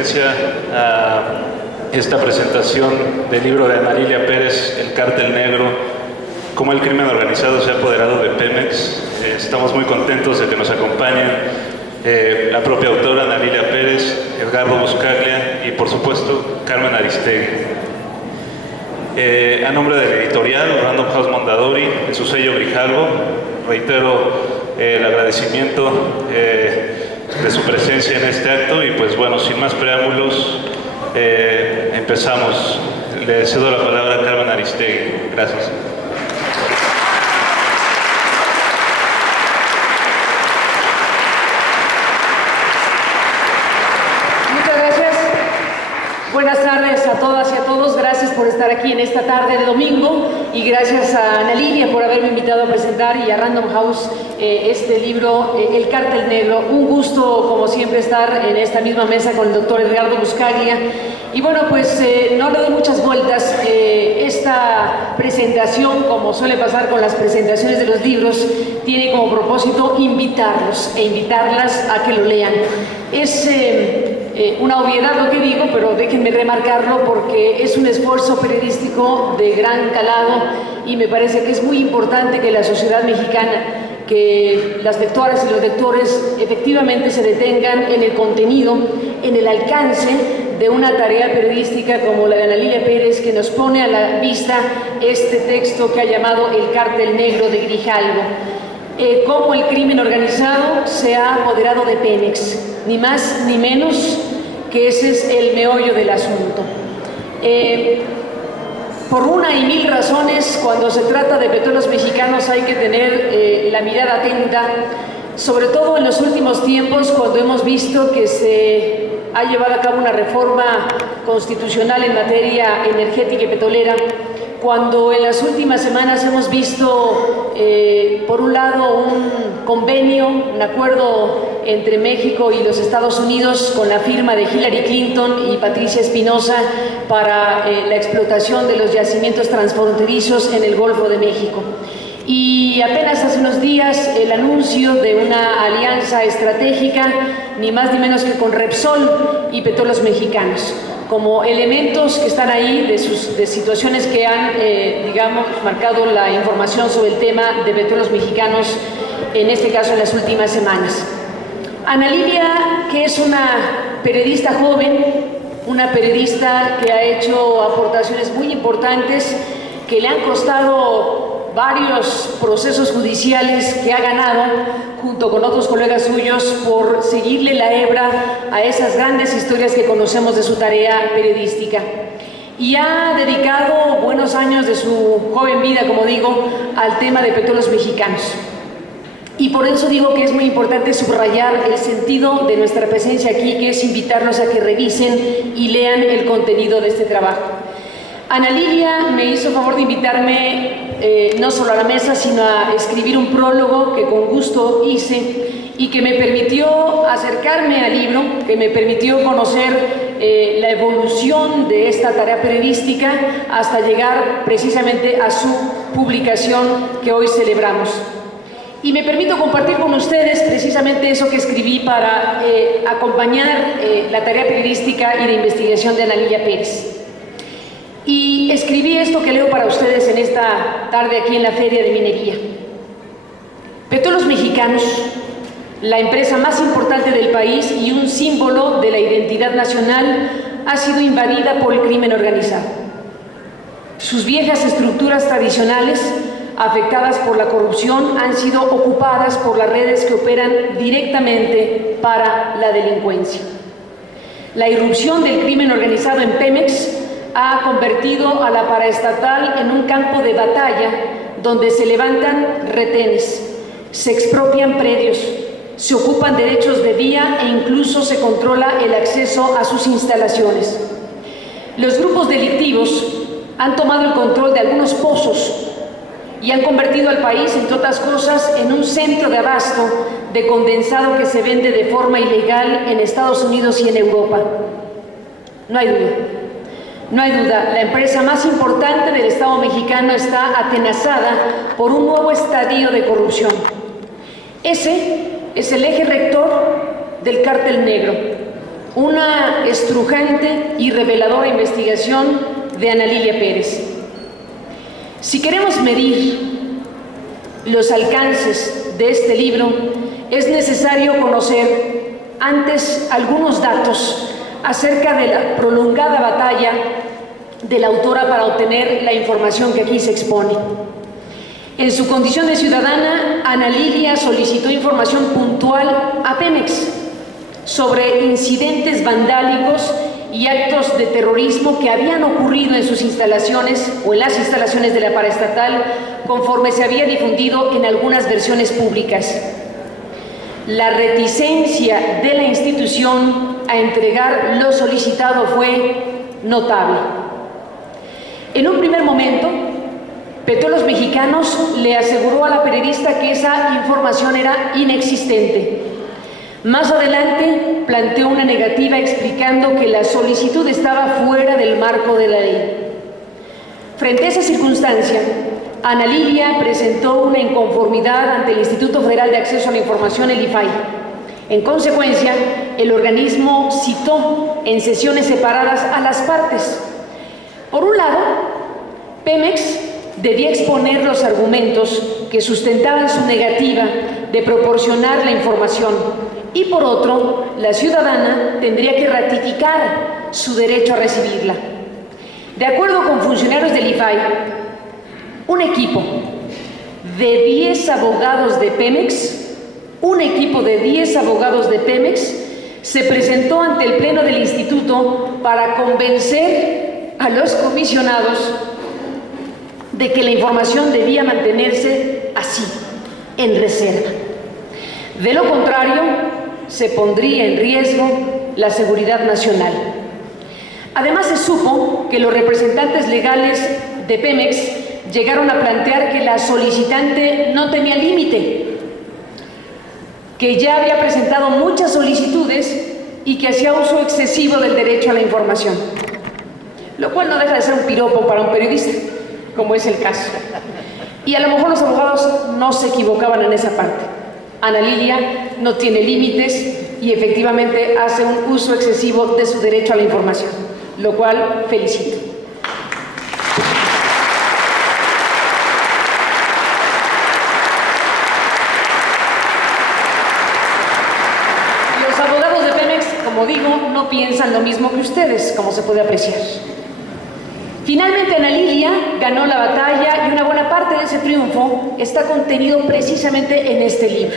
presencia a esta presentación del libro de Ana Lilia Pérez, El Cártel Negro, cómo el crimen organizado se ha apoderado de Pemex. Estamos muy contentos de que nos acompañen la propia autora Ana Lilia Pérez, Edgardo Buscaglia y por supuesto Carmen Aristegui. A nombre del editorial Random House Mondadori, de su sello Grijalvo, reitero el agradecimiento de su presencia en este acto y pues bueno, sin más preámbulos, empezamos. Le cedo la palabra a Carmen Aristegui. Gracias. Muchas gracias. Buenas tardes a todas y a todos. Gracias por estar aquí en esta tarde de domingo y gracias a Ana Lilia por haberme invitado a presentar y a Random House este libro, El Cártel Negro. Un gusto, como siempre, estar en esta misma mesa con el doctor Edgardo Buscaglia. Y bueno, pues no le doy muchas vueltas. Esta presentación, como suele pasar con las presentaciones de los libros, tiene como propósito invitarlos e invitarlas a que lo lean. Es una obviedad lo que digo, pero déjenme remarcarlo porque es un esfuerzo periodístico de gran calado y me parece que es muy importante que la sociedad mexicana, que las lectoras y los lectores efectivamente se detengan en el contenido, en el alcance de una tarea periodística como la de Ana Lilia Pérez, que nos pone a la vista este texto que ha llamado El Cártel Negro de Grijalvo. Cómo el crimen organizado se ha apoderado de Pemex, ni más ni menos que ese es el meollo del asunto. Por una y mil razones, cuando se trata de petróleos mexicanos hay que tener la mirada atenta, sobre todo en los últimos tiempos, cuando hemos visto que se ha llevado a cabo una reforma constitucional en materia energética y petrolera, cuando en las últimas semanas hemos visto, por un lado, un convenio, un acuerdo entre México y los Estados Unidos con la firma de Hillary Clinton y Patricia Espinosa para la explotación de los yacimientos transfronterizos en el Golfo de México. Y apenas hace unos días el anuncio de una alianza estratégica, ni más ni menos que con Repsol y Petróleos Mexicanos, como elementos que están ahí de situaciones que han, digamos, marcado la información sobre el tema de Petróleos Mexicanos, en este caso en las últimas semanas. Ana Lilia, que es una periodista joven, una periodista que ha hecho aportaciones muy importantes, que le han costado varios procesos judiciales que ha ganado junto con otros colegas suyos por seguirle la hebra a esas grandes historias que conocemos de su tarea periodística. Y ha dedicado buenos años de su joven vida, como digo, al tema de Petróleos Mexicanos. Y por eso digo que es muy importante subrayar el sentido de nuestra presencia aquí, que es invitarlos a que revisen y lean el contenido de este trabajo. Ana Lilia me hizo favor de invitarme no solo a la mesa, sino a escribir un prólogo que con gusto hice y que me permitió acercarme al libro, que me permitió conocer la evolución de esta tarea periodística hasta llegar precisamente a su publicación que hoy celebramos. Y me permito compartir con ustedes precisamente eso que escribí para acompañar la tarea periodística y de investigación de Ana Lilia Pérez. Y escribí esto que leo para ustedes en esta tarde aquí en la Feria de Minería. Petróleos Mexicanos, la empresa más importante del país y un símbolo de la identidad nacional, ha sido invadida por el crimen organizado. Sus viejas estructuras tradicionales, afectadas por la corrupción, han sido ocupadas por las redes que operan directamente para la delincuencia. La irrupción del crimen organizado en Pemex ha convertido a la paraestatal en un campo de batalla donde se levantan retenes, se expropian predios, se ocupan derechos de vía e incluso se controla el acceso a sus instalaciones. Los grupos delictivos han tomado el control de algunos pozos y han convertido al país, entre otras cosas, en un centro de abasto de condensado que se vende de forma ilegal en Estados Unidos y en Europa. No hay duda. No hay duda, la empresa más importante del Estado mexicano está atenazada por un nuevo estadio de corrupción. Ese es el eje rector del Cártel Negro. una estrujante y reveladora investigación de Ana Lilia Pérez. Si queremos medir los alcances de este libro, es necesario conocer antes algunos datos acerca de la prolongada batalla de la autora para obtener la información que aquí se expone. En su condición de ciudadana, Ana Lilia solicitó información puntual a Pemex sobre incidentes vandálicos y actos de terrorismo que habían ocurrido en sus instalaciones o en las instalaciones de la paraestatal, conforme se había difundido en algunas versiones públicas. La reticencia de la institución a entregar lo solicitado fue notable. En un primer momento, Petróleos Mexicanos le aseguró a la periodista que esa información era inexistente. Más adelante planteó una negativa explicando que la solicitud estaba fuera del marco de la ley. Frente a esa circunstancia, Ana Lilia presentó una inconformidad ante el Instituto Federal de Acceso a la Información, el IFAI. En consecuencia, el organismo citó en sesiones separadas a las partes. Por un lado, Pemex debía exponer los argumentos que sustentaban su negativa de proporcionar la información y por otro, la ciudadana tendría que ratificar su derecho a recibirla. De acuerdo con funcionarios del IFAI, un equipo de 10 abogados de Pemex se presentó ante el Pleno del Instituto para convencer a los comisionados de que la información debía mantenerse así, en reserva. De lo contrario, se pondría en riesgo la seguridad nacional. Además, se supo que los representantes legales de Pemex llegaron a plantear que la solicitante no tenía límite, que ya había presentado muchas solicitudes y que hacía uso excesivo del derecho a la información, lo cual no deja de ser un piropo para un periodista, como es el caso. Y a lo mejor los abogados no se equivocaban en esa parte. Ana Lilia no tiene límites y efectivamente hace un uso excesivo de su derecho a la información, lo cual felicito. Los abogados de Pemex, como digo, no piensan lo mismo que ustedes, como se puede apreciar. Finalmente, Ana Lilia ganó la batalla y una buena parte de ese triunfo está contenido precisamente en este libro.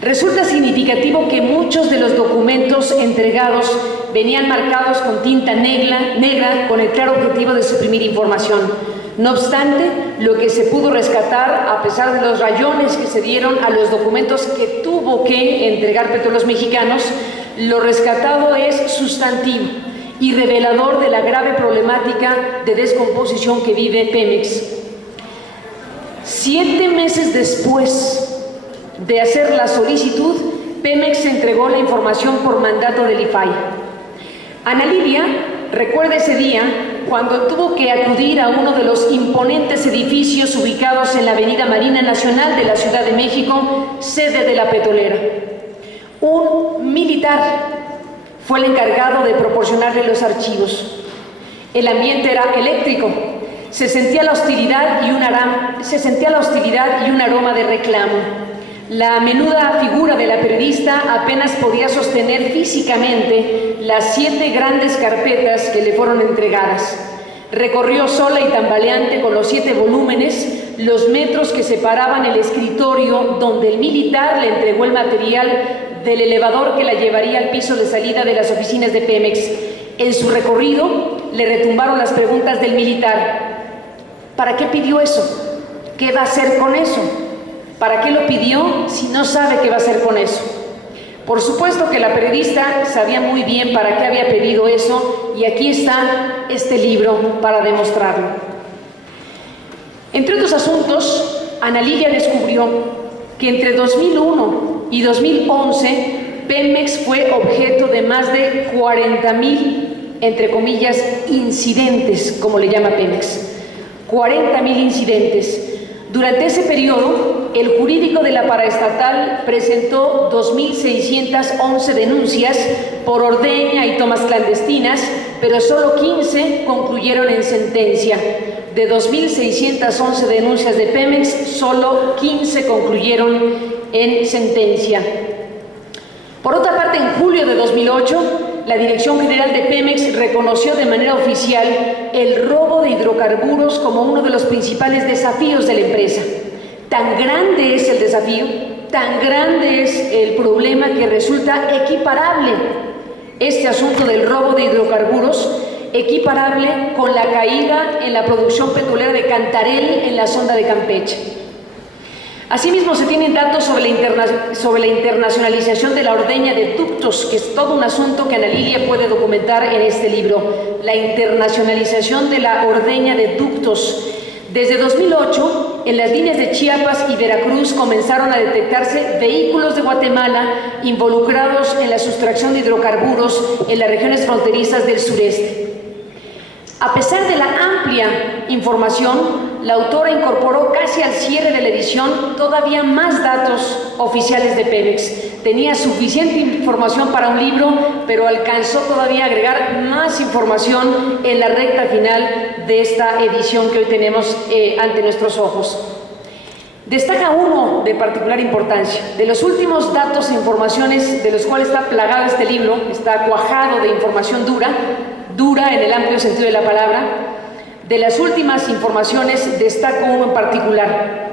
Resulta significativo que muchos de los documentos entregados venían marcados con tinta negra con el claro objetivo de suprimir información. No obstante, lo que se pudo rescatar, a pesar de los rayones que se dieron a los documentos que tuvo que entregar Petróleos Mexicanos, lo rescatado es sustantivo y revelador de la grave problemática de descomposición que vive Pemex. 7 meses después de hacer la solicitud, Pemex entregó la información por mandato del IFAI. Ana Lilia recuerda ese día cuando tuvo que acudir a uno de los imponentes edificios ubicados en la Avenida Marina Nacional de la Ciudad de México, sede de la petrolera. Un militar fue el encargado de proporcionarle los archivos. El ambiente era eléctrico. Se sentía la hostilidad y un aroma de reclamo. La menuda figura de la periodista apenas podía sostener físicamente las 7 grandes carpetas que le fueron entregadas. Recorrió sola y tambaleante con los 7 volúmenes los metros que separaban el escritorio donde el militar le entregó el material del elevador que la llevaría al piso de salida de las oficinas de Pemex. En su recorrido le retumbaron las preguntas del militar. ¿Para qué pidió eso? ¿Qué va a hacer con eso? ¿Para qué lo pidió si no sabe qué va a hacer con eso? Por supuesto que la periodista sabía muy bien para qué había pedido eso y aquí está este libro para demostrarlo. Entre otros asuntos, Ana Lilia descubrió que entre 2001 y 2011 Pemex fue objeto de más de 40,000, entre comillas, incidentes, como le llama Pemex. 40,000 incidentes. Durante ese periodo, el jurídico de la paraestatal presentó 2.611 denuncias por ordeña y tomas clandestinas, pero solo 15 concluyeron en sentencia. De 2.611 denuncias de Pemex, solo 15 concluyeron en sentencia. Por otra parte, en julio de 2008, la Dirección General de Pemex reconoció de manera oficial el robo de hidrocarburos como uno de los principales desafíos de la empresa. Tan grande es el desafío, tan grande es el problema que resulta equiparable este asunto del robo de hidrocarburos, equiparable con la caída en la producción petrolera de Cantarell en la sonda de Campeche. Asimismo, se tienen datos sobre la internacionalización de la ordeña de ductos, que es todo un asunto que Ana Lilia puede documentar en este libro. La internacionalización de la ordeña de ductos. Desde 2008, en las líneas de Chiapas y Veracruz comenzaron a detectarse vehículos de Guatemala involucrados en la sustracción de hidrocarburos en las regiones fronterizas del sureste. A pesar de la amplia información, la autora incorporó casi al cierre de la edición todavía más datos oficiales de Pemex. Tenía suficiente información para un libro, pero alcanzó todavía a agregar más información en la recta final de esta edición que hoy tenemos ante nuestros ojos. Destaca uno de particular importancia. De los últimos datos e informaciones de los cuales está plagado este libro, está cuajado de información dura en el amplio sentido de la palabra. De las últimas informaciones destaco uno en particular.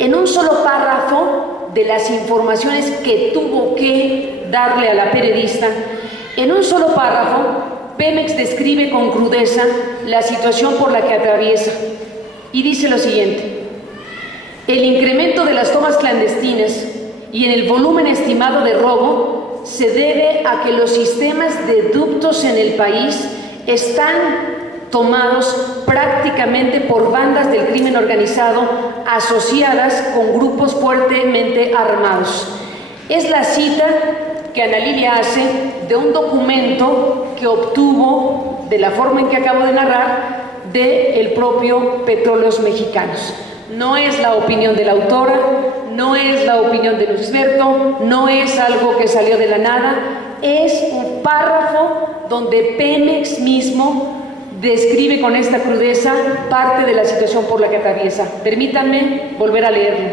En un solo párrafo de las informaciones que tuvo que darle a la periodista, en un solo párrafo, Pemex describe con crudeza la situación por la que atraviesa y dice lo siguiente: el incremento de las tomas clandestinas y en el volumen estimado de robo se debe a que los sistemas de ductos en el país están tomados prácticamente por bandas del crimen organizado asociadas con grupos fuertemente armados. Es la cita que Ana Lilia hace de un documento que obtuvo, de la forma en que acabo de narrar, del propio Petróleos Mexicanos. No es la opinión de la autora, no es la opinión del experto, no es algo que salió de la nada, es un párrafo donde Pemex mismo describe con esta crudeza parte de la situación por la que atraviesa. Permítanme volver a leerlo.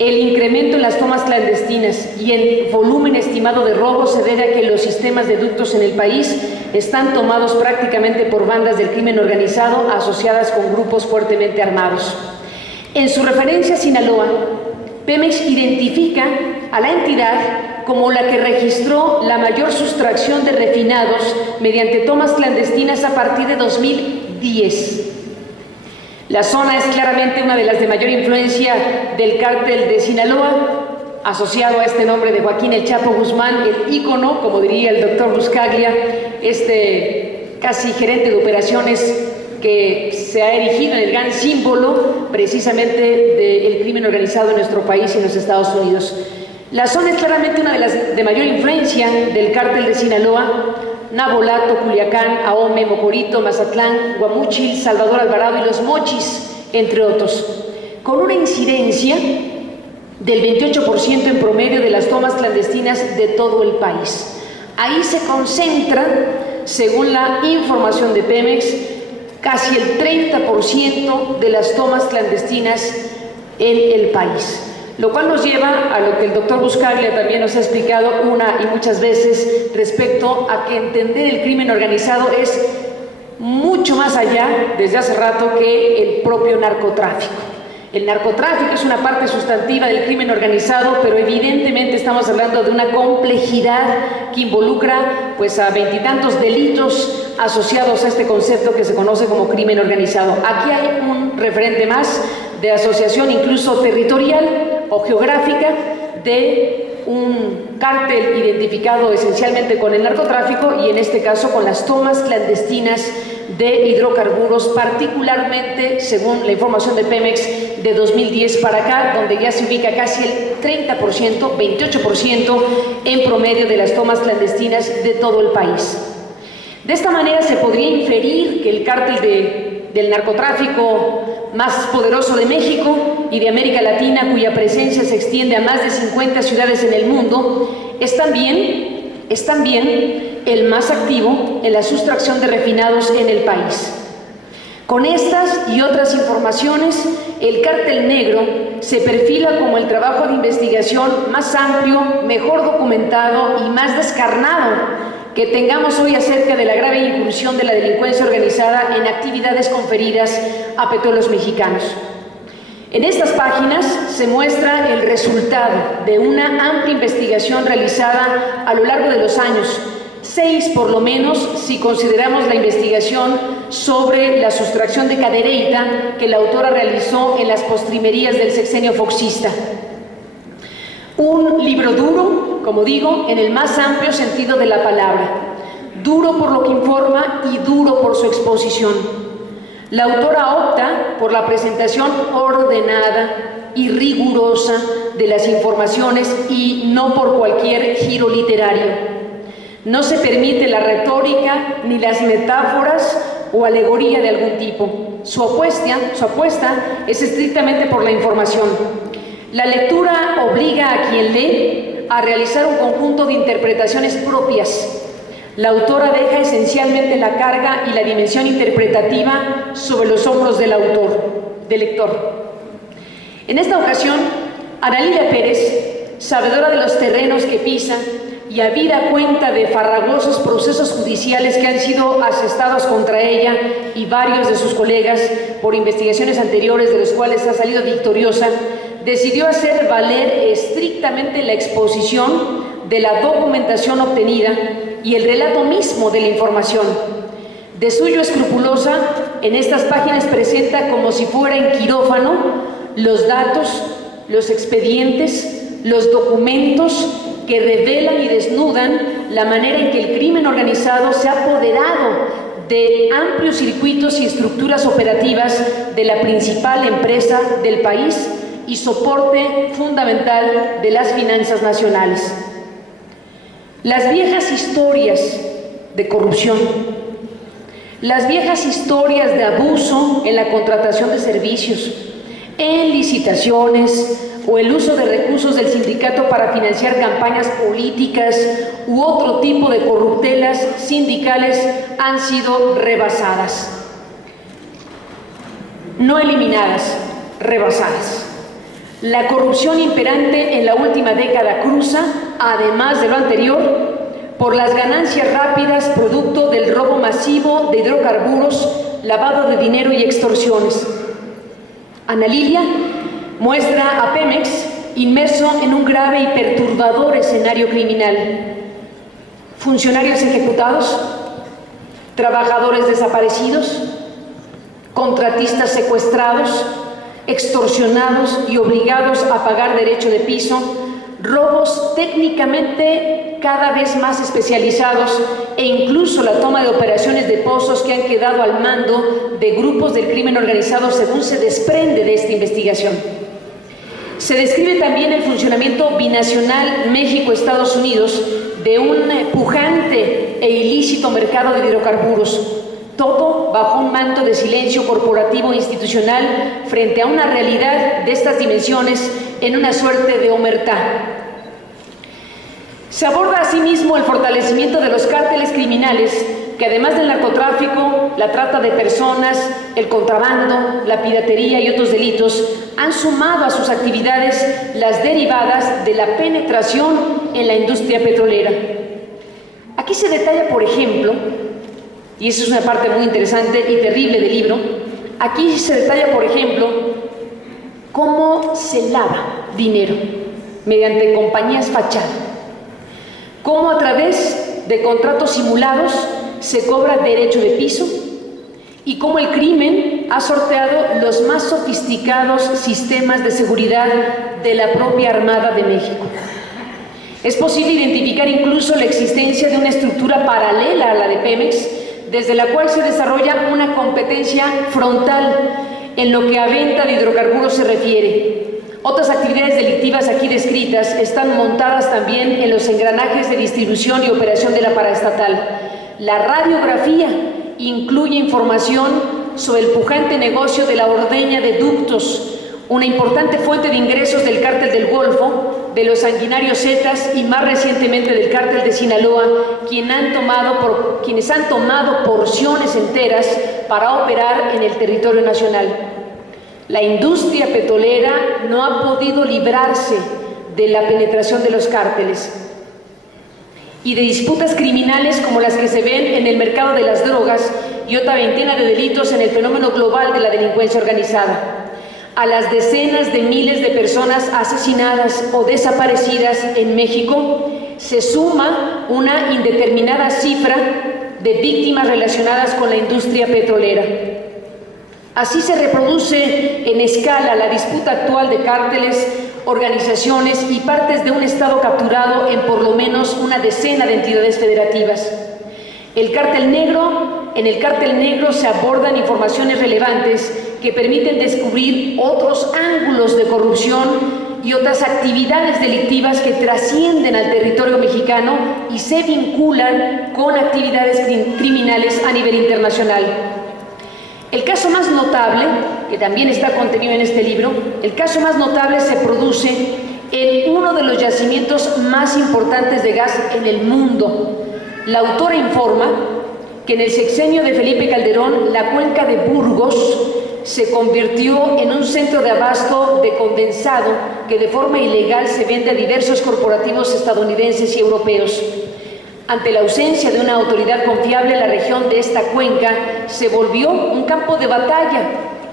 El incremento en las tomas clandestinas y el volumen estimado de robo se debe a que los sistemas de ductos en el país están tomados prácticamente por bandas del crimen organizado asociadas con grupos fuertemente armados. En su referencia a Sinaloa, Pemex identifica a la entidad como la que registró la mayor sustracción de refinados mediante tomas clandestinas a partir de 2010. La zona es claramente una de las de mayor influencia del cártel de Sinaloa, asociado a este nombre de Joaquín El Chapo Guzmán, el ícono, como diría el doctor Buscaglia, casi gerente de operaciones que se ha erigido en el gran símbolo precisamente del crimen organizado en nuestro país y en los Estados Unidos. La zona es claramente una de las de mayor influencia del cártel de Sinaloa: Nabolato, Culiacán, Ahome, Mocorito, Mazatlán, Guamúchil, Salvador Alvarado y Los Mochis, entre otros, con una incidencia del 28% en promedio de las tomas clandestinas de todo el país. Ahí se concentra, según la información de Pemex, casi el 30% de las tomas clandestinas en el país. Lo cual nos lleva a lo que el doctor Buscaglia también nos ha explicado una y muchas veces respecto a que entender el crimen organizado es mucho más allá, desde hace rato, que el propio narcotráfico. El narcotráfico es una parte sustantiva del crimen organizado, pero evidentemente estamos hablando de una complejidad que involucra pues a veintitantos delitos asociados a este concepto que se conoce como crimen organizado. Aquí hay un referente más de asociación incluso territorial o geográfica de un cártel identificado esencialmente con el narcotráfico y en este caso con las tomas clandestinas de hidrocarburos, particularmente, según la información de Pemex, de 2010 para acá, donde ya se ubica casi el 30%, 28% en promedio de las tomas clandestinas de todo el país. De esta manera se podría inferir que el cártel de del narcotráfico más poderoso de México y de América Latina, cuya presencia se extiende a más de 50 ciudades en el mundo, es también el más activo en la sustracción de refinados en el país. Con estas y otras informaciones, el Cártel Negro se perfila como el trabajo de investigación más amplio, mejor documentado y más descarnado que tengamos hoy acerca de la grave incursión de la delincuencia organizada en actividades conferidas a petróleos mexicanos. En estas páginas se muestra el resultado de una amplia investigación realizada a lo largo de los años, 6 por lo menos si consideramos la investigación sobre la sustracción de Cadereyta que la autora realizó en las postrimerías del sexenio foxista. Un libro duro, como digo, en el más amplio sentido de la palabra, duro por lo que informa y duro por su exposición. La autora opta por la presentación ordenada y rigurosa de las informaciones y no por cualquier giro literario. No se permite la retórica ni las metáforas o alegoría de algún tipo. Su apuesta es estrictamente por la información. La lectura obliga a quien lee a realizar un conjunto de interpretaciones propias. La autora deja esencialmente la carga y la dimensión interpretativa sobre los hombros del lector. En esta ocasión, Ana Lilia Pérez, sabedora de los terrenos que pisa y habida cuenta de farragosos procesos judiciales que han sido asestados contra ella y varios de sus colegas por investigaciones anteriores de los cuales ha salido victoriosa, decidió hacer valer estrictamente la exposición de la documentación obtenida y el relato mismo de la información. De suyo escrupulosa, en estas páginas presenta como si fuera en quirófano los datos, los expedientes, los documentos que revelan y desnudan la manera en que el crimen organizado se ha apoderado de amplios circuitos y estructuras operativas de la principal empresa del país y soporte fundamental de las finanzas nacionales. Las viejas historias de corrupción, las viejas historias de abuso en la contratación de servicios, en licitaciones o el uso de recursos del sindicato para financiar campañas políticas u otro tipo de corruptelas sindicales han sido rebasadas. No eliminadas, rebasadas. La corrupción imperante en la última década cruza, además de lo anterior, por las ganancias rápidas producto del robo masivo de hidrocarburos, lavado de dinero y extorsiones. Ana Lilia muestra a Pemex inmerso en un grave y perturbador escenario criminal. Funcionarios ejecutados, trabajadores desaparecidos, contratistas secuestrados, extorsionados y obligados a pagar derecho de piso, robos técnicamente cada vez más especializados e incluso la toma de operaciones de pozos que han quedado al mando de grupos del crimen organizado según se desprende de esta investigación. Se describe también el funcionamiento binacional México-Estados Unidos de un pujante e ilícito mercado de hidrocarburos, todo bajo un manto de silencio corporativo e institucional frente a una realidad de estas dimensiones en una suerte de omertá. Se aborda asimismo el fortalecimiento de los cárteles criminales que además del narcotráfico, la trata de personas, el contrabando, la piratería y otros delitos, han sumado a sus actividades las derivadas de la penetración en la industria petrolera. Aquí se detalla, por ejemplo, y esa es una parte muy interesante y terrible del libro, aquí se detalla, por ejemplo, cómo se lava dinero mediante compañías fachada, cómo a través de contratos simulados se cobra derecho de piso y cómo el crimen ha sorteado los más sofisticados sistemas de seguridad de la propia Armada de México. Es posible identificar incluso la existencia de una estructura paralela a la de Pemex, desde la cual se desarrolla una competencia frontal en lo que a venta de hidrocarburos se refiere. Otras actividades delictivas aquí descritas están montadas también en los engranajes de distribución y operación de la paraestatal. La radiografía incluye información sobre el pujante negocio de la ordeña de ductos, una importante fuente de ingresos del Cártel del Golfo, de los sanguinarios Zetas y más recientemente del Cártel de Sinaloa, quienes han tomado porciones enteras para operar en el territorio nacional. La industria petrolera no ha podido librarse de la penetración de los cárteles y de disputas criminales como las que se ven en el mercado de las drogas y otra veintena de delitos en el fenómeno global de la delincuencia organizada. A las decenas de miles de personas asesinadas o desaparecidas en México se suma una indeterminada cifra de víctimas relacionadas con la industria petrolera. Así se reproduce en escala la disputa actual de cárteles, organizaciones y partes de un Estado capturado en por lo menos una decena de entidades federativas. En el Cártel Negro se abordan informaciones relevantes que permiten descubrir otros ángulos de corrupción y otras actividades delictivas que trascienden al territorio mexicano y se vinculan con actividades criminales a nivel internacional. El caso más notable, que también está contenido en este libro, el caso más notable se produce en uno de los yacimientos más importantes de gas en el mundo. La autora informa que en el sexenio de Felipe Calderón, la cuenca de Burgos se convirtió en un centro de abasto de condensado que de forma ilegal se vende a diversos corporativos estadounidenses y europeos. Ante la ausencia de una autoridad confiable, la región de esta cuenca se volvió un campo de batalla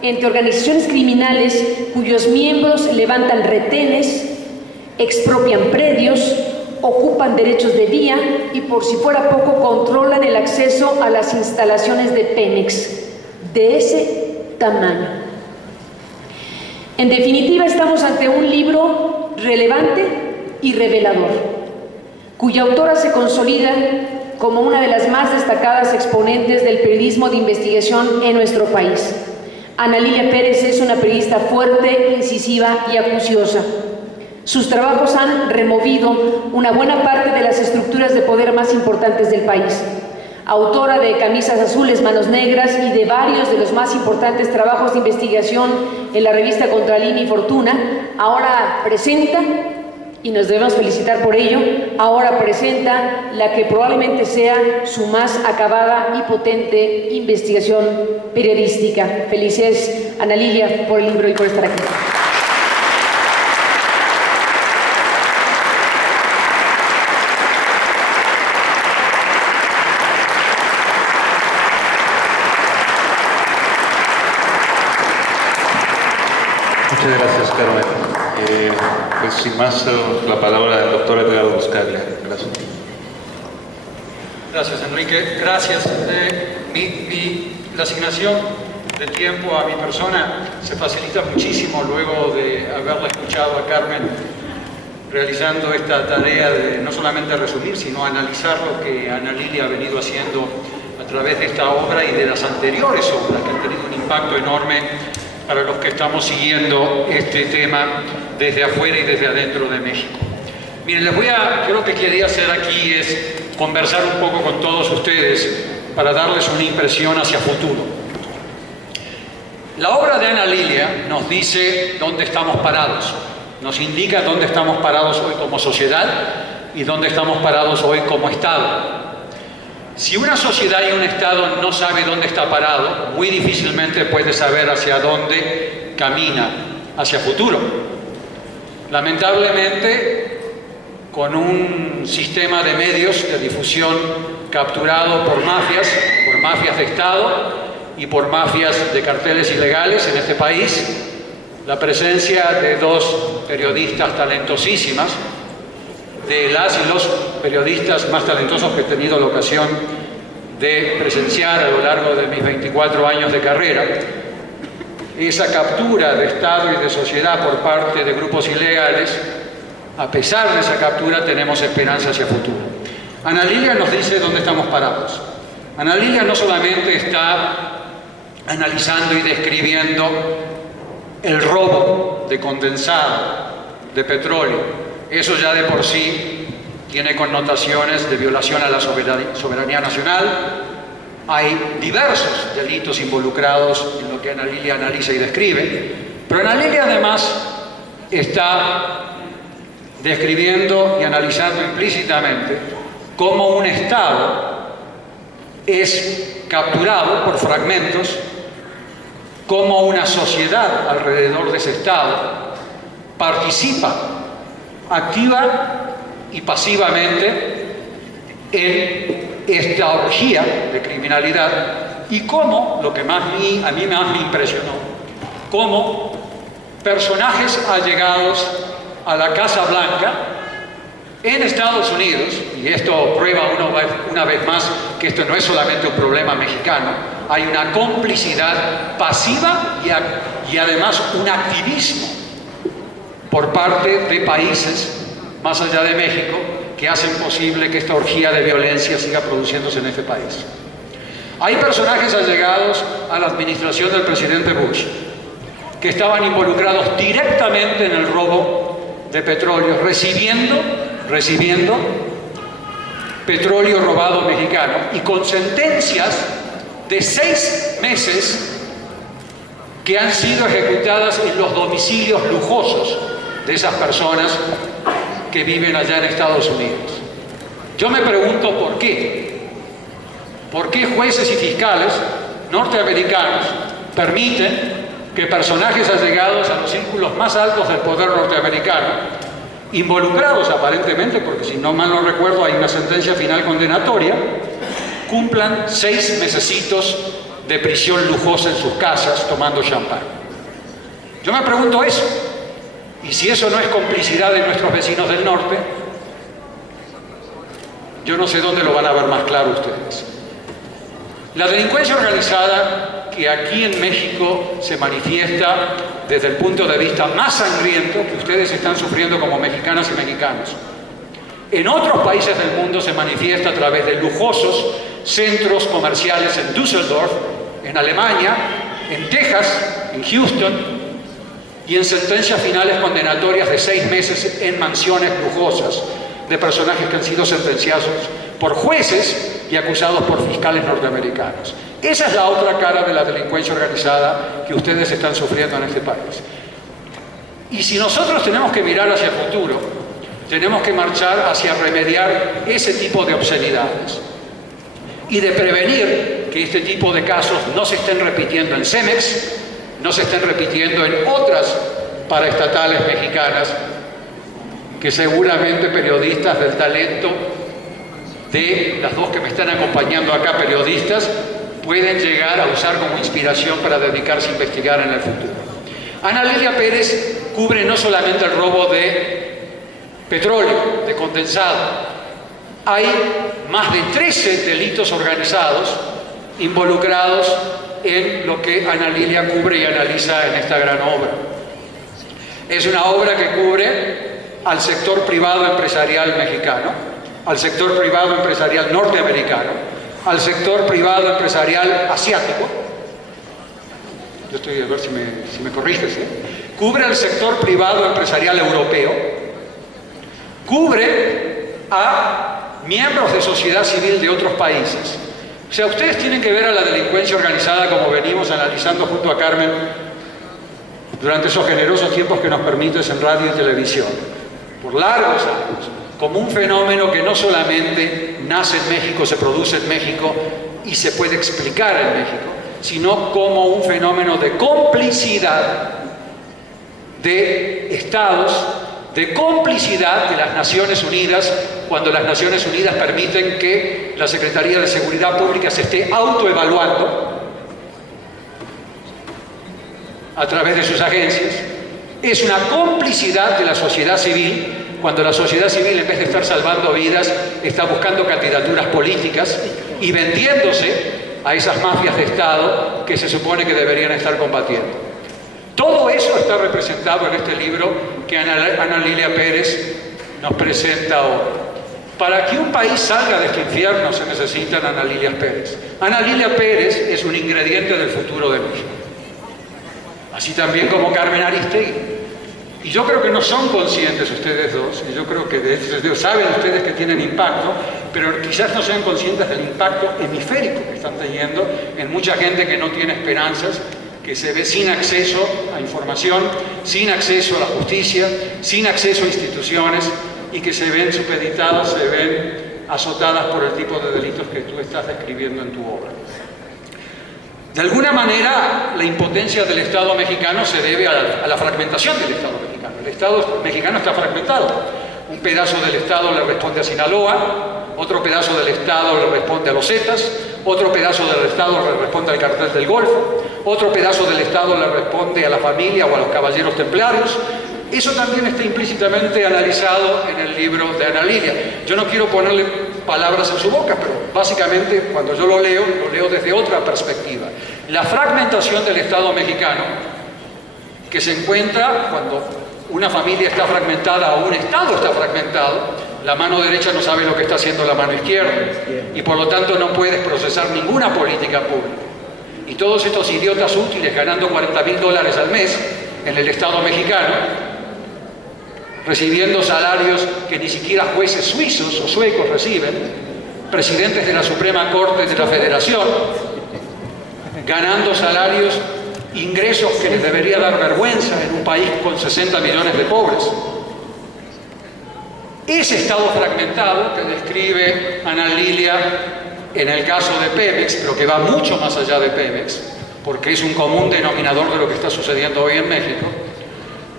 entre organizaciones criminales cuyos miembros levantan retenes, expropian predios, ocupan derechos de vía y, por si fuera poco, controlan el acceso a las instalaciones de Pemex. De ese tamaño. En definitiva, estamos ante un libro relevante y revelador, cuya autora se consolida como una de las más destacadas exponentes del periodismo de investigación en nuestro país. Ana Lilia Pérez es una periodista fuerte, incisiva y acuciosa. Sus trabajos han removido una buena parte de las estructuras de poder más importantes del país. Autora de Camisas Azules, Manos Negras y de varios de los más importantes trabajos de investigación en la revista Contralínea y Fortuna, ahora presenta, y nos debemos felicitar por ello, ahora presenta la que probablemente sea su más acabada y potente investigación periodística. Felicidades, Ana Lilia, por el libro y por estar aquí. Muchas gracias, Carmen. Pues sin más, la palabra del doctor Edgardo Buscaglia. Gracias. Gracias, Enrique. Gracias. La asignación de tiempo a mi persona se facilita muchísimo luego de haberla escuchado a Carmen realizando esta tarea de no solamente resumir, sino analizar lo que Ana Lilia ha venido haciendo a través de esta obra y de las anteriores obras que han tenido un impacto enorme para los que estamos siguiendo este tema desde afuera y desde adentro de México. Miren, yo lo que quería hacer aquí es conversar un poco con todos ustedes para darles una impresión hacia futuro. La obra de Ana Lilia nos dice dónde estamos parados, nos indica dónde estamos parados hoy como sociedad y dónde estamos parados hoy como Estado. Si una sociedad y un Estado no sabe dónde está parado, muy difícilmente puede saber hacia dónde camina, hacia futuro. Lamentablemente, con un sistema de medios de difusión capturado por mafias de Estado y por mafias de carteles ilegales en este país, la presencia de dos periodistas talentosísimas, de las y los periodistas más talentosos que he tenido la ocasión de presenciar a lo largo de mis 24 años de carrera, esa captura de Estado y de sociedad por parte de grupos ilegales, a pesar de esa captura tenemos esperanza hacia futuro. Ana Lilia nos dice dónde estamos parados. Ana Lilia no solamente está analizando y describiendo el robo de condensado, de petróleo. Eso ya de por sí tiene connotaciones de violación a la soberanía nacional, Hay diversos delitos involucrados en lo que Ana Lilia analiza y describe, pero Ana Lilia además está describiendo y analizando implícitamente cómo un Estado es capturado por fragmentos, cómo una sociedad alrededor de ese Estado participa activa y pasivamente en esta orgía de criminalidad, y cómo, lo que a mí más me impresionó, cómo personajes allegados a la Casa Blanca en Estados Unidos, y esto prueba una vez más que esto no es solamente un problema mexicano, hay una complicidad pasiva y además un activismo por parte de países más allá de México que hacen posible que esta orgía de violencia siga produciéndose en este país. Hay personajes allegados a la administración del presidente Bush que estaban involucrados directamente en el robo de petróleo, recibiendo petróleo robado mexicano, y con sentencias de 6 meses que han sido ejecutadas en los domicilios lujosos de esas personas que viven allá en Estados Unidos. Yo me pregunto por qué. ¿Por qué jueces y fiscales norteamericanos permiten que personajes allegados a los círculos más altos del poder norteamericano, involucrados aparentemente, porque si no mal no recuerdo hay una sentencia final condenatoria, cumplan 6 mesecitos de prisión lujosa en sus casas tomando champán? Yo me pregunto eso. Y si eso no es complicidad de nuestros vecinos del norte, yo no sé dónde lo van a ver más claro ustedes. La delincuencia organizada, que aquí en México se manifiesta desde el punto de vista más sangriento que ustedes están sufriendo como mexicanas y mexicanos, en otros países del mundo se manifiesta a través de lujosos centros comerciales en Düsseldorf, en Alemania, en Texas, en Houston, y en sentencias finales condenatorias de 6 meses en mansiones lujosas de personajes que han sido sentenciados por jueces y acusados por fiscales norteamericanos. Esa es la otra cara de la delincuencia organizada que ustedes están sufriendo en este país. Y si nosotros tenemos que mirar hacia el futuro, tenemos que marchar hacia remediar ese tipo de obscenidades y de prevenir que este tipo de casos no se estén repitiendo en Cemex, no se estén repitiendo en otras paraestatales mexicanas que seguramente periodistas del talento de las dos que me están acompañando acá, periodistas, pueden llegar a usar como inspiración para dedicarse a investigar en el futuro. Ana Lilia Pérez cubre no solamente el robo de petróleo, de condensado, hay más de 13 delitos organizados involucrados en lo que Ana Lilia cubre y analiza en esta gran obra. Es una obra que cubre al sector privado empresarial mexicano, al sector privado empresarial norteamericano, al sector privado empresarial asiático. Yo estoy a ver si me corriges, ¿eh? Cubre al sector privado empresarial europeo, cubre a miembros de sociedad civil de otros países. O sea, ustedes tienen que ver a la delincuencia organizada, como venimos analizando junto a Carmen durante esos generosos tiempos que nos permites en radio y televisión, por largos años, como un fenómeno que no solamente nace en México, se produce en México y se puede explicar en México, sino como un fenómeno de complicidad de estados, de complicidad de las Naciones Unidas, cuando las Naciones Unidas permiten que la Secretaría de Seguridad Pública se esté autoevaluando a través de sus agencias. Es una complicidad de la sociedad civil, cuando la sociedad civil, en vez de estar salvando vidas, está buscando candidaturas políticas y vendiéndose a esas mafias de Estado que se supone que deberían estar combatiendo. Todo eso está representado en este libro que Ana Lilia Pérez nos presenta hoy. Para que un país salga de este infierno se necesitan Ana Lilia Pérez. Ana Lilia Pérez es un ingrediente del futuro de México. Así también como Carmen Aristegui. Y yo creo que no son conscientes ustedes dos, y yo creo que de hecho saben ustedes que tienen impacto, pero quizás no sean conscientes del impacto hemisférico que están teniendo en mucha gente que no tiene esperanzas, que se ve sin acceso a información, sin acceso a la justicia, sin acceso a instituciones y que se ven supeditadas, se ven azotadas por el tipo de delitos que tú estás describiendo en tu obra. De alguna manera, la impotencia del Estado mexicano se debe a la fragmentación del Estado mexicano. El Estado mexicano está fragmentado. Un pedazo del Estado le responde a Sinaloa, otro pedazo del Estado le responde a los Zetas, otro pedazo del Estado le responde al Cartel del Golfo, otro pedazo del Estado le responde a la familia o a los caballeros templarios. Eso también está implícitamente analizado en el libro de Ana Lilia. Yo no quiero ponerle palabras en su boca, pero básicamente cuando yo lo leo desde otra perspectiva. La fragmentación del Estado mexicano, que se encuentra cuando una familia está fragmentada o un Estado está fragmentado, la mano derecha no sabe lo que está haciendo la mano izquierda y por lo tanto no puedes procesar ninguna política pública. Y todos estos idiotas útiles ganando $40,000 al mes en el Estado mexicano, recibiendo salarios que ni siquiera jueces suizos o suecos reciben, presidentes de la Suprema Corte de la Federación, ganando salarios, ingresos que les debería dar vergüenza en un país con 60 millones de pobres. Ese Estado fragmentado que describe Ana Lilia en el caso de Pemex, pero que va mucho más allá de Pemex, porque es un común denominador de lo que está sucediendo hoy en México,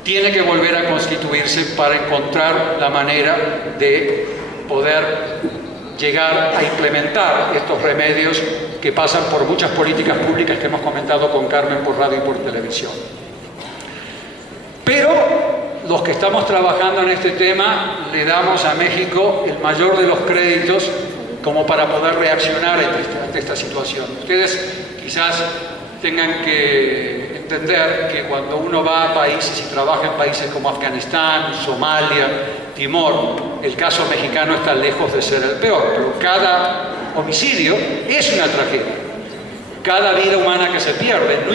tiene que volver a constituirse para encontrar la manera de poder llegar a implementar estos remedios que pasan por muchas políticas públicas que hemos comentado con Carmen por radio y por televisión. Pero los que estamos trabajando en este tema le damos a México el mayor de los créditos como para poder reaccionar ante esta situación. Ustedes quizás tengan que entender que cuando uno va a países y trabaja en países como Afganistán, Somalia, Timor, el caso mexicano está lejos de ser el peor, pero cada homicidio es una tragedia. Cada vida humana que se pierde, no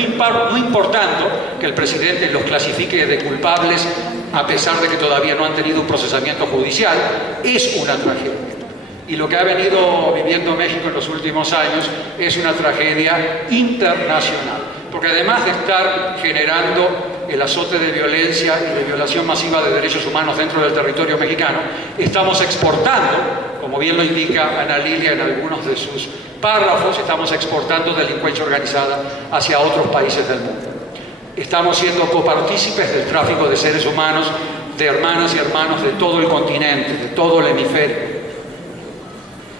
importando que el presidente los clasifique de culpables a pesar de que todavía no han tenido un procesamiento judicial, es una tragedia. Y lo que ha venido viviendo México en los últimos años es una tragedia internacional. Porque además de estar generando el azote de violencia y de violación masiva de derechos humanos dentro del territorio mexicano, estamos exportando, como bien lo indica Ana Lilia en algunos de sus párrafos, estamos exportando delincuencia organizada hacia otros países del mundo. Estamos siendo copartícipes del tráfico de seres humanos, de hermanas y hermanos de todo el continente, de todo el hemisferio.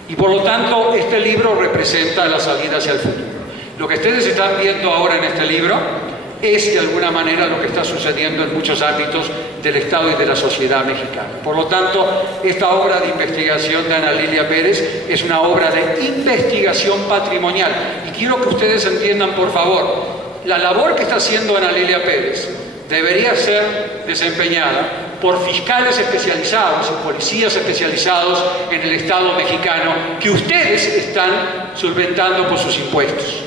Y por lo tanto, este libro representa la salida hacia el futuro. Lo que ustedes están viendo ahora en este libro es de alguna manera lo que está sucediendo en muchos ámbitos del Estado y de la sociedad mexicana. Por lo tanto, esta obra de investigación de Ana Lilia Pérez es una obra de investigación patrimonial. Y quiero que ustedes entiendan, por favor, la labor que está haciendo Ana Lilia Pérez debería ser desempeñada por fiscales especializados y policías especializados en el Estado mexicano que ustedes están solventando con sus impuestos.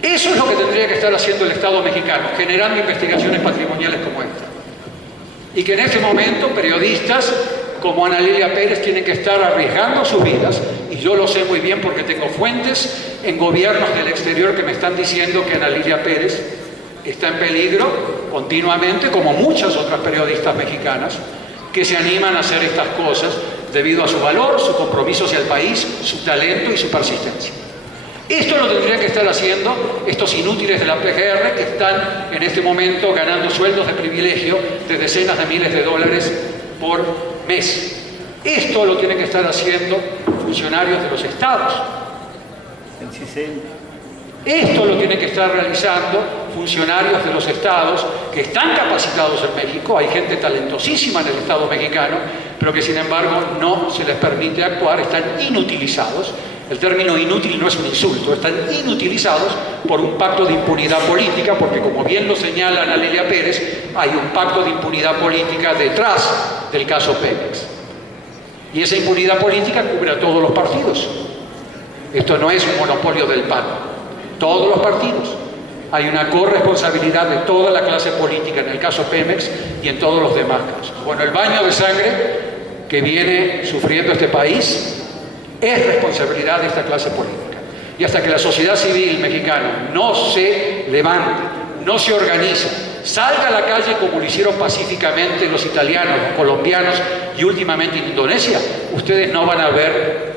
Eso es lo que tendría que estar haciendo el Estado mexicano, generando investigaciones patrimoniales como esta. Y que en este momento periodistas como Ana Lilia Pérez tienen que estar arriesgando sus vidas, y yo lo sé muy bien porque tengo fuentes en gobiernos del exterior que me están diciendo que Ana Lilia Pérez está en peligro continuamente, como muchas otras periodistas mexicanas que se animan a hacer estas cosas debido a su valor, su compromiso hacia el país, su talento y su persistencia. Esto lo tendrían que estar haciendo estos inútiles de la PGR que están en este momento ganando sueldos de privilegio de decenas de miles de dólares por mes. Esto lo tienen que estar haciendo funcionarios de los estados. Esto lo tienen que estar realizando funcionarios de los estados que están capacitados en México. Hay gente talentosísima en el Estado mexicano, pero que sin embargo no se les permite actuar, están inutilizados. El término inútil no es un insulto, están inutilizados por un pacto de impunidad política, porque como bien lo señala Ana Lilia Pérez, hay un pacto de impunidad política detrás del caso Pemex. Y esa impunidad política cubre a todos los partidos. Esto no es un monopolio del PAN. Todos los partidos Hay una corresponsabilidad de toda la clase política, en el caso Pemex y en todos los demás casos. Bueno, el baño de sangre que viene sufriendo este país es responsabilidad de esta clase política. Y hasta que la sociedad civil mexicana no se levante, no se organiza, salga a la calle como lo hicieron pacíficamente los italianos, los colombianos y últimamente en Indonesia, ustedes no van a ver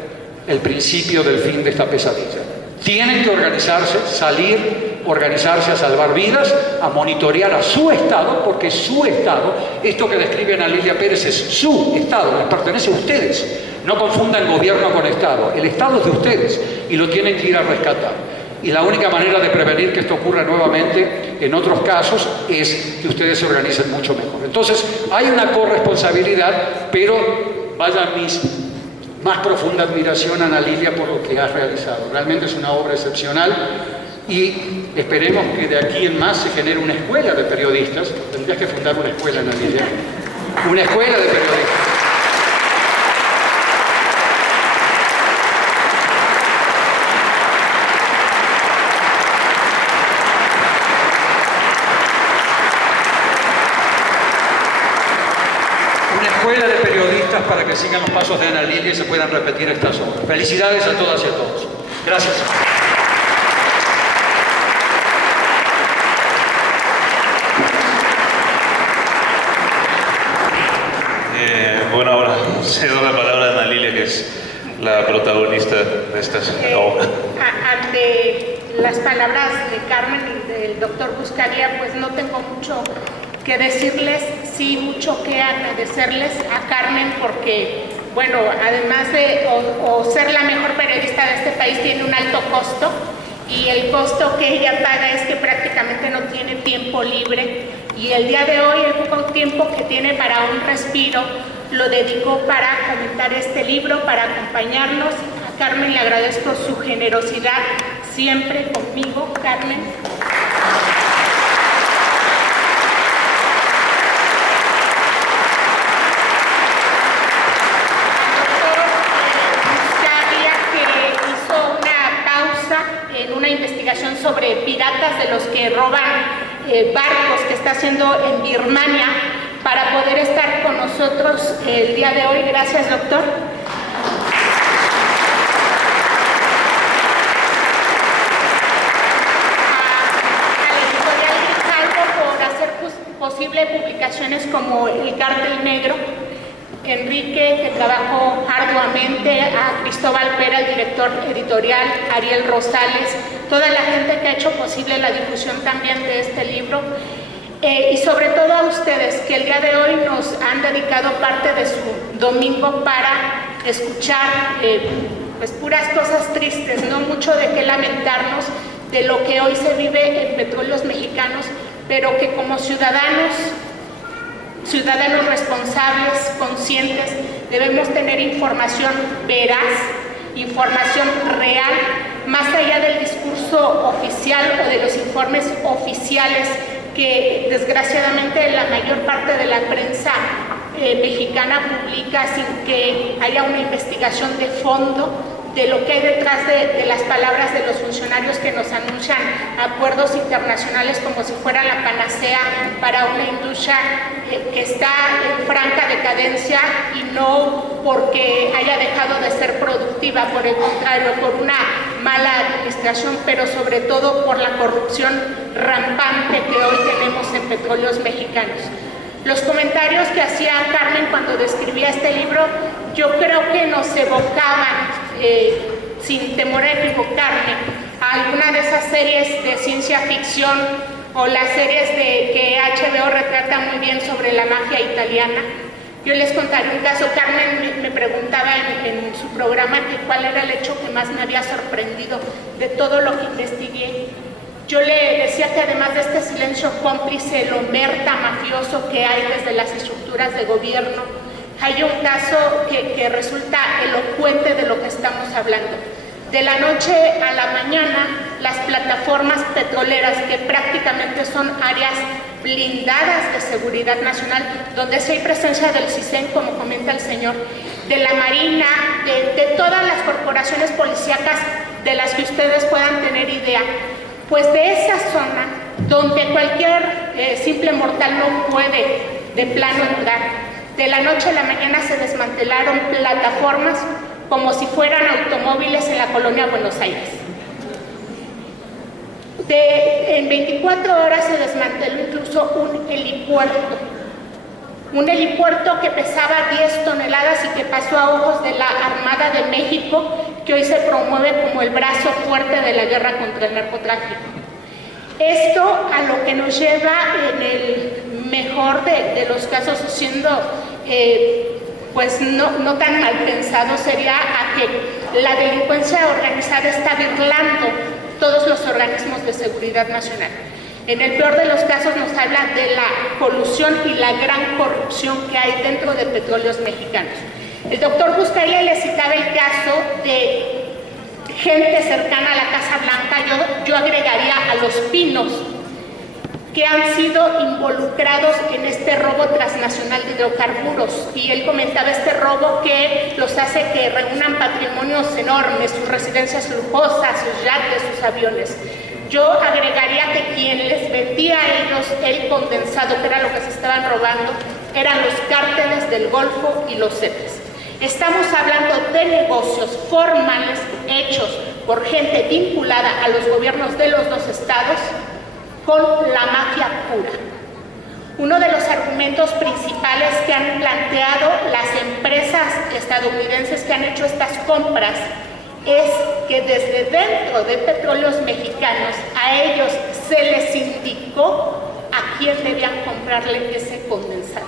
el principio del fin de esta pesadilla. Tienen que organizarse, salir, organizarse a salvar vidas, a monitorear a su Estado, porque su Estado, esto que describe Ana Lilia Pérez es su Estado, les pertenece a ustedes. No confundan gobierno con Estado. El Estado es de ustedes y lo tienen que ir a rescatar. Y la única manera de prevenir que esto ocurra nuevamente en otros casos es que ustedes se organicen mucho mejor. Entonces, hay una corresponsabilidad, pero vaya mis más profunda admiración a Ana Lilia por lo que has realizado. Realmente es una obra excepcional y esperemos que de aquí en más se genere una escuela de periodistas. Tendrías que fundar una escuela, Ana Lilia. Una escuela de periodistas. Para que sigan los pasos de Ana Lilia y se puedan repetir estas obras. Felicidades a todas y a todos. Gracias. Bueno, ahora cedo la palabra a Ana Lilia, que es la protagonista de esta obra. Ante las palabras de Carmen y del doctor Buscalia, pues no tengo mucho que decirles, sí, mucho que agradecerles a Carmen porque, bueno, además de ser la mejor periodista de este país, tiene un alto costo y el costo que ella paga es que prácticamente no tiene tiempo libre y el día de hoy, el poco tiempo que tiene para un respiro, lo dedicó para comentar este libro, para acompañarnos. A Carmen le agradezco su generosidad siempre conmigo, Carmen. Una investigación sobre piratas de los que roban barcos que está haciendo en Birmania para poder estar con nosotros el día de hoy. Gracias, doctor. A la editorial Grijalvo por hacer posible publicaciones como El Cártel Negro. Enrique, que trabajó arduamente, a Cristóbal Pera, el director editorial, Ariel Rosales, toda la gente que ha hecho posible la difusión también de este libro, y sobre todo a ustedes, que el día de hoy nos han dedicado parte de su domingo para escuchar pues puras cosas tristes, no mucho de qué lamentarnos de lo que hoy se vive en Petróleos Mexicanos, pero que como ciudadanos responsables, conscientes, debemos tener información veraz, información real, más allá del discurso oficial o de los informes oficiales que desgraciadamente la mayor parte de la prensa mexicana publica sin que haya una investigación de fondo de lo que hay detrás de las palabras de los funcionarios que nos anuncian acuerdos internacionales como si fuera la panacea para una industria que está en franca decadencia y no porque haya dejado de ser productiva, por el contrario, por una mala administración, pero sobre todo por la corrupción rampante que hoy tenemos en Petróleos Mexicanos. Los comentarios que hacía Carmen cuando describía este libro, yo creo que nos evocaban, sin temor a equivocarme, a alguna de esas series de ciencia ficción o las series que HBO retrata muy bien sobre la mafia italiana. Yo les contaré un caso. Carmen me preguntaba en su programa que cuál era el hecho que más me había sorprendido de todo lo que investigué. Yo le decía que además de este silencio cómplice, el omerta mafioso que hay desde las estructuras de gobierno, hay un caso que resulta elocuente de lo que estamos hablando. De la noche a la mañana, las plataformas petroleras, que prácticamente son áreas blindadas de seguridad nacional, donde sí hay presencia del CISEN, como comenta el señor, de la Marina, de todas las corporaciones policíacas de las que ustedes puedan tener idea, Pues de esa zona, donde cualquier simple mortal no puede de plano entrar, de la noche a la mañana se desmantelaron plataformas como si fueran automóviles en la colonia Buenos Aires. En 24 horas se desmanteló incluso un helipuerto que pesaba 10 toneladas y que pasó a ojos de la Armada de México, que hoy se promueve como el brazo fuerte de la guerra contra el narcotráfico. Esto a lo que nos lleva, en el mejor de los casos, siendo pues no tan mal pensado, sería a que la delincuencia organizada está burlando todos los organismos de seguridad nacional. En el peor de los casos nos habla de la colusión y la gran corrupción que hay dentro de Petróleos Mexicanos. El doctor Buscalia le citaba el caso de gente cercana a la Casa Blanca, yo agregaría a Los Pinos, que han sido involucrados en este robo transnacional de hidrocarburos. Y él comentaba este robo que los hace que reúnan patrimonios enormes, sus residencias lujosas, sus yates, sus aviones. Yo agregaría que quien les vendía a ellos el condensado, que era lo que se estaban robando, eran los cárteles del Golfo y los Zetas. Estamos hablando de negocios formales hechos por gente vinculada a los gobiernos de los dos estados con la mafia pura. Uno de los argumentos principales que han planteado las empresas estadounidenses que han hecho estas compras es que desde dentro de Petróleos Mexicanos a ellos se les indicó a quién debían comprarle ese condensado.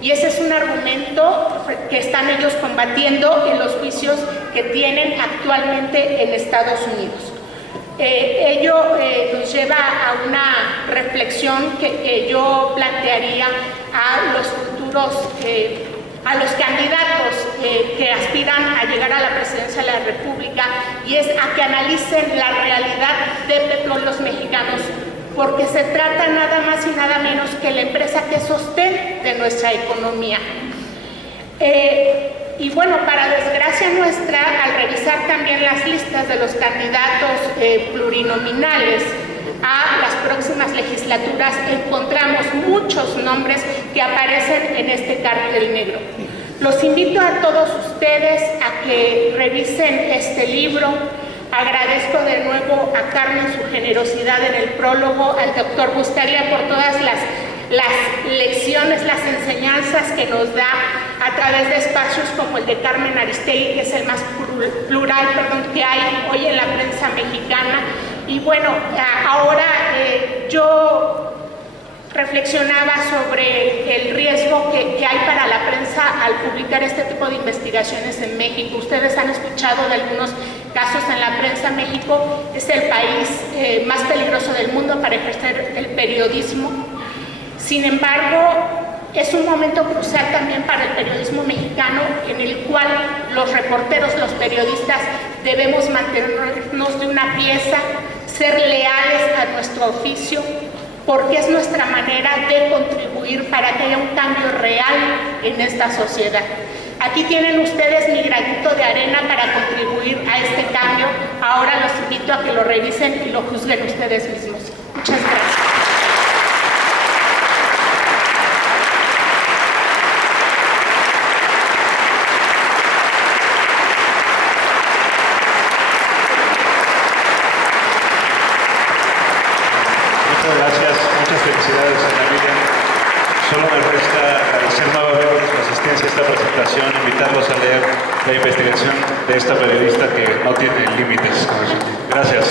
Y ese es un argumento que están ellos combatiendo en los juicios que tienen actualmente en Estados Unidos. Ello nos lleva a una reflexión que yo plantearía a los futuros, a los candidatos que aspiran a llegar a la presidencia de la República, y es a que analicen la realidad de Petróleos Mexicanos, porque se trata nada más y nada menos que la empresa que sostén de nuestra economía. Y bueno, para desgracia nuestra, al revisar también las listas de los candidatos plurinominales a las próximas legislaturas, encontramos muchos nombres que aparecen en este cartel negro. Los invito a todos ustedes a que revisen este libro. Agradezco de nuevo a Carmen su generosidad en el prólogo, al doctor Buscalia por todas las lecciones, las enseñanzas que nos da a través de espacios como el de Carmen Aristegui, que es el más plural que hay hoy en la prensa mexicana. Y bueno, ahora yo reflexionaba sobre el riesgo que hay para la prensa al publicar este tipo de investigaciones en México. Ustedes han escuchado de algunos casos en la prensa. México es el país más peligroso del mundo para ejercer el periodismo. Sin embargo, es un momento crucial también para el periodismo mexicano, en el cual los reporteros, los periodistas, debemos mantenernos de una pieza, ser leales a nuestro oficio, porque es nuestra manera de contribuir para que haya un cambio real en esta sociedad. Aquí tienen ustedes mi granito de arena para contribuir a este cambio. Ahora los invito a que lo revisen y lo juzguen ustedes mismos. Muchas gracias. Gracias, muchas felicidades a Miriam. Solo me resta agradecer nuevamente su asistencia a esta presentación, invitarlos a leer la investigación de esta periodista que no tiene límites. Gracias.